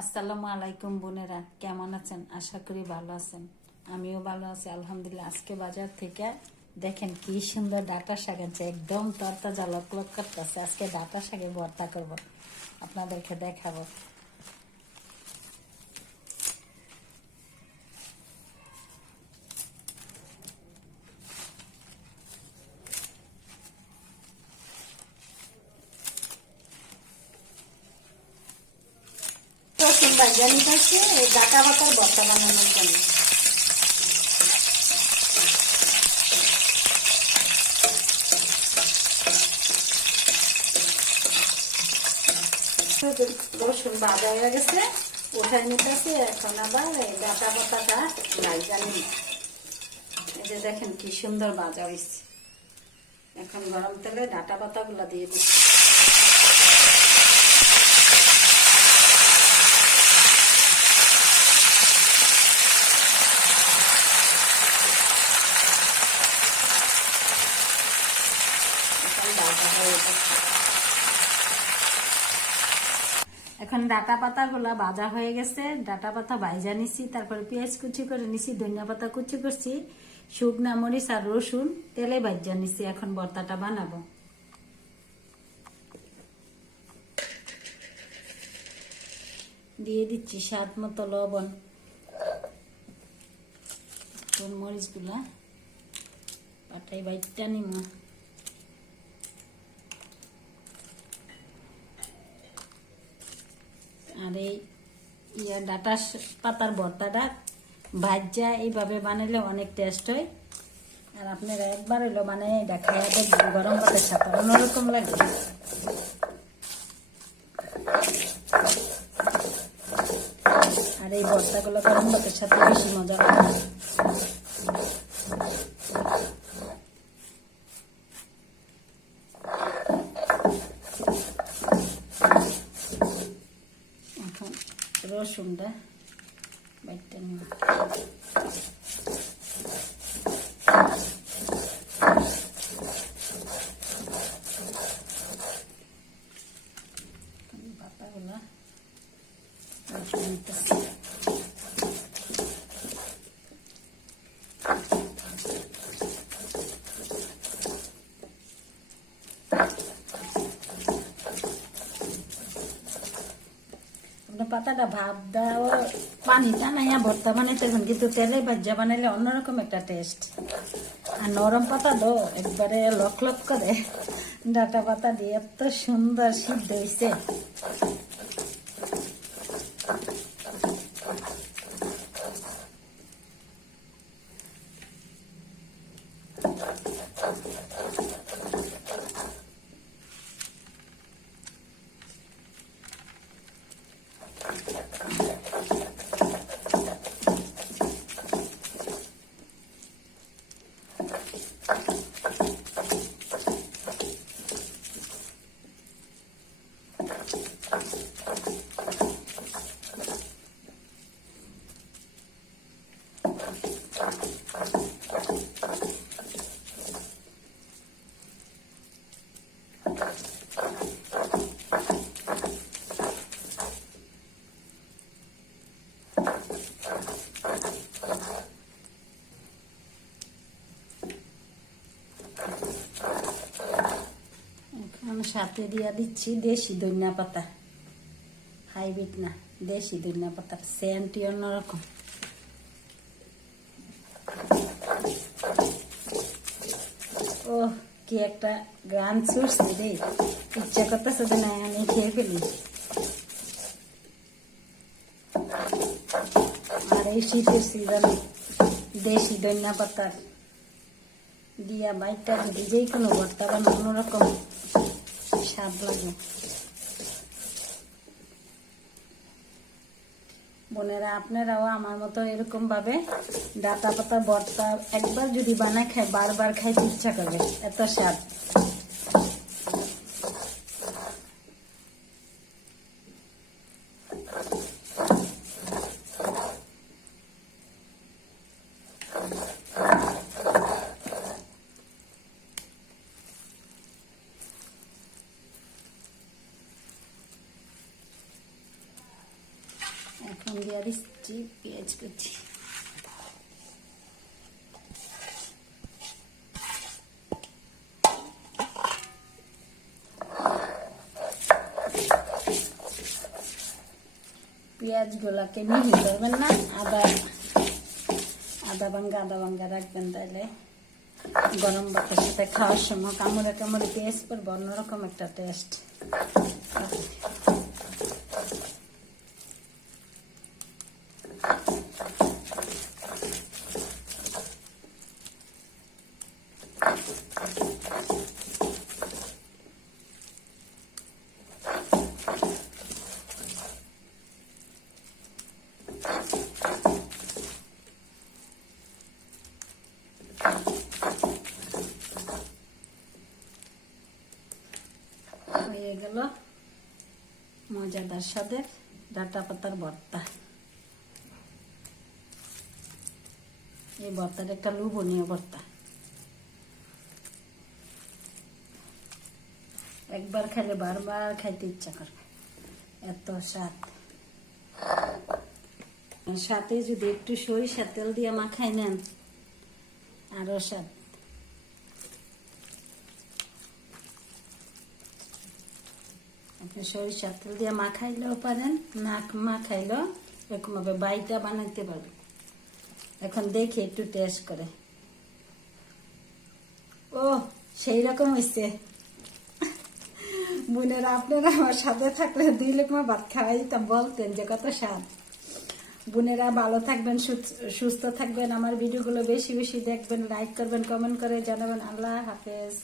আসসালামু আলাইকুম বোনেরা, কেমন আছেন? আশা করি ভালো আছেন। আমিও ভালো আছি আলহামদুলিল্লাহ। আজকে বাজার থেকে দেখেন কি সুন্দর ডাঁটা শাক আছে, একদম তরতাজা লক করতেছে। আজকে ডাঁটা শাকে ভর্তা করব, আপনাদেরকে দেখাবো। রসুন ভাজা নিতেছি এই ডাঁটা পাতার ভর্তা বানানোর জন্য। রসুন ভাজা হয়ে গেছে, উঠাই নিতেছি। এখন আবার এই ডাঁটা পাতাটা ভাজা নিই। এই যে দেখেন কি সুন্দর ভাজা হয়েছে। এখন গরম তেলে ডাঁটা পাতাগুলো দিয়ে দিচ্ছি। এখন ডাঁটা পাতাগুলা ভাজা হয়ে গেছে, ডাঁটা পাতা ভাজা নিছি, তারপরে পেঁয়াজ কুচি করে নিছি, ধনিয়া পাতা কুচি করছি, শুকনা মরিচ আর রসুন তেলে ভাজা নিছি। এখন ভর্তাটা বানাবো। দিয়ে দিচ্ছি স্বাদ মতো লবণ, মরিচ গুলা পাটাই বাইটটা নিম। আর এই ডাঁটা পাতার ভর্তাটা ভাজা এইভাবে বানালে অনেক টেস্ট হয়। আর আপনারা একবার হইলো বানাই এটা খাইয়া দেখবেন, গরম ভাতের সাথে অন্যরকম লাগে। আর এই ভর্তাগুলো গরম ভাতের সাথে বেশি মজা লাগে। এখন রসুনটা বাইটটা নিয়ে পাতাগুলা নিতেছি। পাতাটা ভাব দাও, পানিটা নাইয়া ভর্তা বানাইতেছেন, কিন্তু তেলে ভাজা বানাইলে অন্যরকম একটা টেস্ট। আর নরম পাতা দো একবারে লক লক করে ডাঁটা পাতা দিয়ে এত সুন্দর সিদ্ধ হয়েছে। সাথে দিয়া দিচ্ছি দেশি ধনিয়া পাতা, হাইব্রিড না, দেশি ধনিয়া পাতার সেন্টই অন্যরকম। ও কি একটা গান ছুটছে রে, ইচ্ছা করতেছে যে না আমি খেয়ে ফেলি। আর এই শীতের সিজনে দেশি ধনিয়া পাতার দিয়া বাইটটা যদি যে কোনো ভর্তা বানানো অন্যরকম স্বাদ লাগে। বোনেরা, আপনারাও আমার মতো এরকম ভাবে ডাঁটা পাতা ভর্তা একবার যদি বানায় খায় বারবার খাইতে ইচ্ছা করবে, এত স্বাদ। এখন দিয়ে দিচ্ছি পেঁয়াজ কুচি। পেঁয়াজ গুলাকে মিহি করবেন না, আদা আদা ভাঙ্গা রাখবেন, তাহলে গরম ভাতের সাথে খাওয়ার সময় কামড়ে কামড়ে পেঁয়াজ পড়বে, অন্যরকম একটা টেস্ট। হয়ে গেল মজাদার স্বাদের ডাঁটা পাতার ভর্তা। এই ভর্তাটা একটা লোভনীয় ভর্তা, একবার খেলে বারবার খাইতে ইচ্ছা করবে, এত স্বাদ। সাথে যদি একটু সরিষার তেল দিয়ে মাখাই নেন আরো স্বাদ। আপনি সরিষার তেল দিয়ে মাখাইলেও পারেন, না মাখাইলেও এরকম ভাবে বাইটা বানাইতে পারবেন। এখন দেখি একটু টেস্ট করে, ও সেই রকম হয়েছে। বোনেরা আপনারা আমার সাথে থাকলে 2 লোকমা ভাত খাওয়াই দিতাম, বলতেন যে কত স্বাদ। বোনেরা ভালো থাকবেন, সুস্থ থাকবেন, আমার ভিডিওগুলো বেশি বেশি দেখবেন, লাইক করবেন, কমেন্ট করে জানাবেন। আল্লাহ হাফেজ।